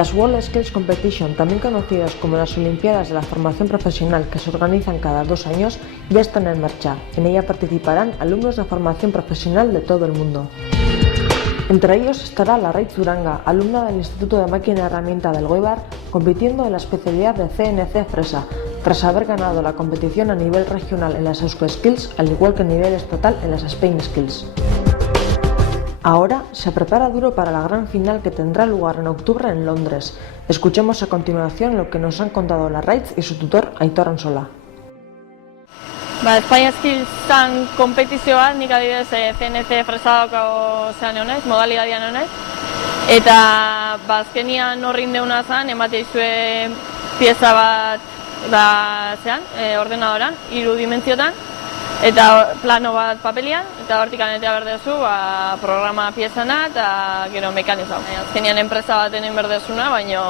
Las World Skills Competition, también conocidas como las Olimpiadas de la Formación Profesional que se organizan cada 2 años, ya están en marcha. En ella participarán alumnos de formación profesional de todo el mundo. Entre ellos estará Larraitz Uranga, alumna del Instituto de Máquina y Herramienta del Goibar, compitiendo en la especialidad de CNC Fresa, tras haber ganado la competición a nivel regional en las Eusko Skills, al igual que a nivel estatal en las Spain Skills. Ahora se prepara duro para la gran final que tendrá lugar en octubre en Londres. Escuchemos a continuación lo que nos han contado Larraitz y su tutor Aitor Ansola. Spain Skillsan kompetizioa, nik adibidez CNC fresadako modalidadian honez. Eta azkenian horrin deuna zen, ematea izue pieza bat ordenadoran, 3 dimentsiotan. Eta plano bat papelian, eta hortik anetea berdezu programa piezana eta gero mekanizau. Azkenian enpresa bat denen berdezuna, baina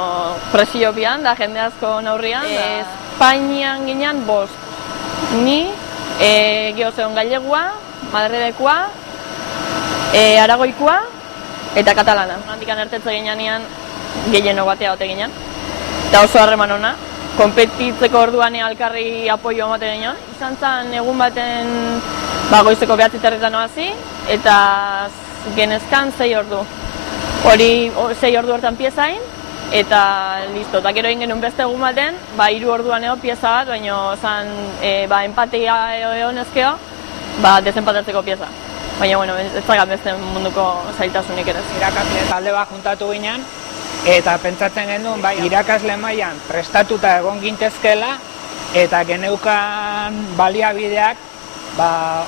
presio pian da jende asko naurrian. Espainian ginean 5. Ni, geozeon gailegua, madredekoa, aragoikoa eta katalana. Handikan ertetze ginean gehieno batea ote ginean. Eta oso harreman ona. Konpetitzeko orduan alkarri apoio ematen ginen. Izan zen egun baten goizeko 9:00 hasi eta genezkan 6 ordu. Hori 6 ordu hortan piezain eta listo. Eta gero egin genuen beste egun baten, 3 orduan pieza bat, baina zan empatia egon ezkeo, desenpatatzeko pieza. Baina, ez zagat beste munduko zailtasunik ere. Irakasle talde bat juntatu ginen, eta pentsatzen genuen, irakasle mailan prestatuta egon gintezkela, eta geneukan baliabideak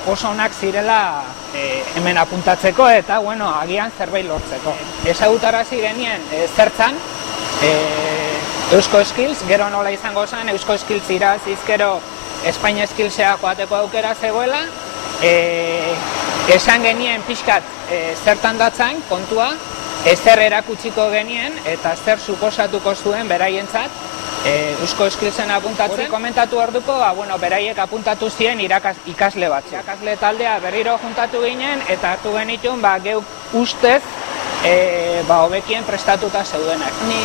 oso onak zirela hemen apuntatzeko, eta agian zerbait lortzeko. Ezagutarazi genien zertzan, Eusko Skills, gero nola izango zen, Eusko Skills irazizkero Spain Skillsea joateko aukera zegoela, esan genien pixkat zertan datzan kontua, zer erakutsiko genien eta zer suposatuko zuen beraientzat Eusko Skillsen apuntatzen. Hori komentatu orduko, beraiek apuntatu ziren ikasle batzu. Irakasle taldea berriro juntatu ginen eta hartu genitun geuk ustez hobekien prestatuta zeudenak. Ni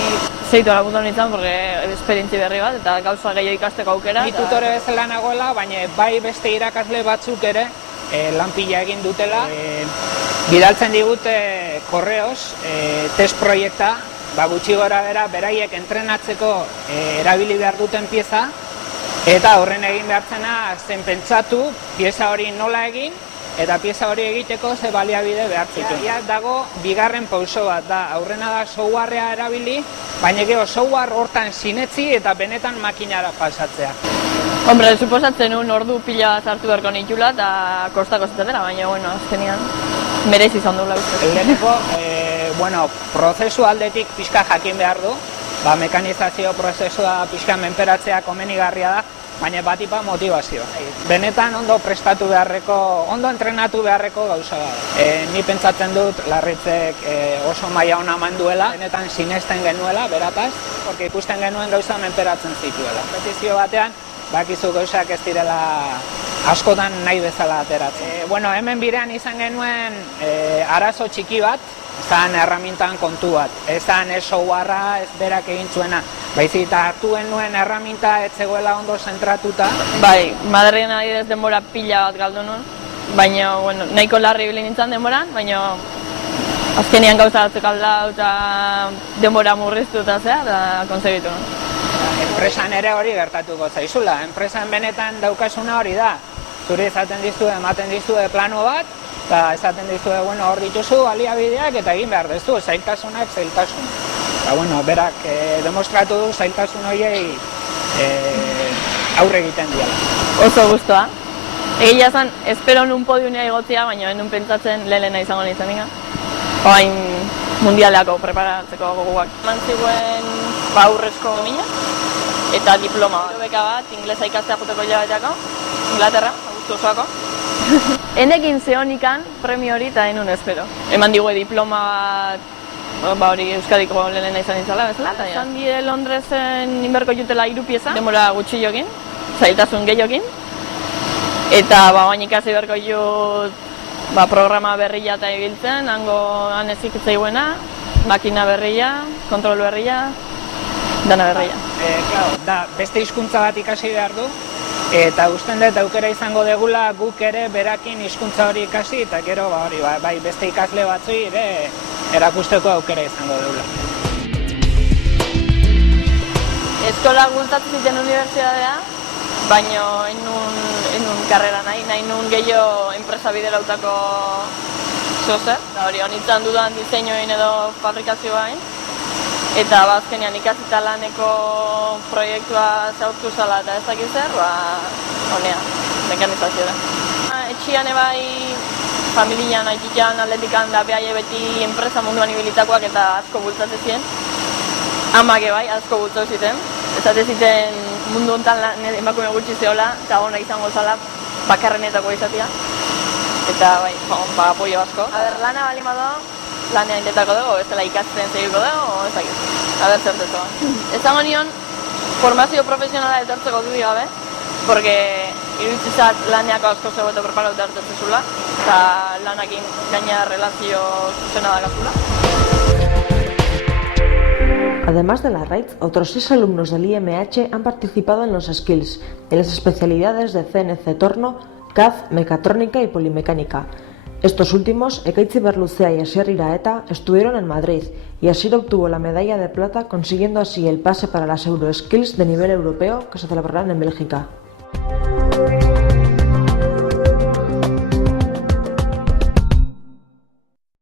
zeitu alapuntu nintzen, porque esperientzi berri bat eta gauza gehiago ikasteko aukera. Ni tutore bezala nagoela, baina bai beste irakasle batzuk ere lan pila egin dutela. Bidaltzen digute korreoz, test proiekta, gutxi gora bera, beraiek entrenatzeko erabili behar duten pieza, eta horren egin behartzena zen pentsatu pieza hori nola egin, eta pieza hori egiteko ze baliabide behar zituen. Ja dago bigarren pauso bat da, aurrena da softwarea erabili, baina gero software hortan sinetzi eta benetan makinara pasatzea. Hombre, suposatzen un ordu pila sartu beharko nitula eta kostako zitatera, baina, azkenean merez izan duela uste. Leheneko, prozesu aldetik pixka jakin behar du, mekanizazio prozesua pixka menperatzea komenigarria da, baina batipa motivazioa. Benetan ondo prestatu beharreko, ondo entrenatu beharreko gauza da. Ni pentsatzen dut Larraitzek oso maila ona eman duela, benetan sinesten genuela, berataz, porque ikusten genuen gauza menperatzen zituela. Kompetizio batean, bakizu gauzak ez direla askotan nahi bezala ateratzen. Hemen birean izan genuen arazo txiki bat, zan erramintan kontu bat. Ezan ez softwarea, ez berak egin zuena. Baizik eta hartu genuen erraminta ez zegoela ondo zentratuta. Bai, Madrilen adibidez denbora pila bat galdu nuen, baina nahiko larri ibili nintzen denboran, baina azkenean gauza batzuk aldatu eta denbora murriztu eta konsegitu nuen. Enpresan ere hori gertatuko zaizula. Enpresan benetan daukasuna hori da. Zuri ematen dizue plano bat, eta esaten dizue, hor dituzu baliabideak eta egin behar dezu, zailtasunak zailtasun. Eta, berak demostratu du zailtasun horiei aurre egiten diala. Oso guztua. Egia zen, espero nun podiunea igotzia, baina nun pentsatzen lehena izango nintzen inga. Oain mundialeako preparatzeko gogoak. Eman ziguen aurrezko mina eta diploma bat. Beka bat, inglesa ikastea joteko hilabeteako, Inglaterra, Augusto osoako. Enekin zehonikan premio hori eta enun espero. Eman digue diploma bat, hori Euskadiko lehena izan nintzala bezala. Zan bide Londresen inberko jutela 3 pieza, demora gutxi jokin, zailtasun gehiokin. Eta bain ikasi berko jut programa berria eta ibiltzen, han ezik zaibuena. makina berria, kontrol berria, dana berria. Da, beste hizkuntza bat ikasi behar du, eta usten dut aukera izango degula guk ere berakin hizkuntza hori ikasi, eta gero bai beste ikasle batzui ere erakusteko aukera izango degula. Eskola gultatu ziten unibertsitatea, baina enun karrera nahi nun gehiago enpresa biderautako zozer. Hori honitzen dudan diseinuein edo fabrikazioain. Eta azkenean ikasita laneko proiektua zaurtu zala eta ez dakit zer, honea, mekanizazioa. Etxian ebai, familian, aititian, atletikan da behai beti enpresa munduan ibilitakoak eta asko bultzatzen ziren. Amak ebai, asko bultzau ziten. Ezate ziten mundu honetan emakume gutxi zehola eta ona izango zala bakarrenetako izatea. Eta bai, apoio asko. Lana bali bado, lanean intentako dugu, ez dela ikasten segiko dugu, ez dakit. Zertezo. Ezango nion, formazio profesionala etortzeko dudik gabe, porque iruditzat laneako asko zegoeto preparauta hartzezula, eta lanakin gaina relazio zuzena dakazula. Además de la RAID, otros 6 alumnos del IMH han participado en los skills, en las especialidades de CNC Torno, CAD, Mecatrónica y Polimecánica. Estos últimos, Ekaitzi Berluzea y Asier Iraeta, estuvieron en Madrid y Asier obtuvo la medalla de plata, consiguiendo así el pase para las Euroskills de nivel europeo que se celebrarán en Bélgica.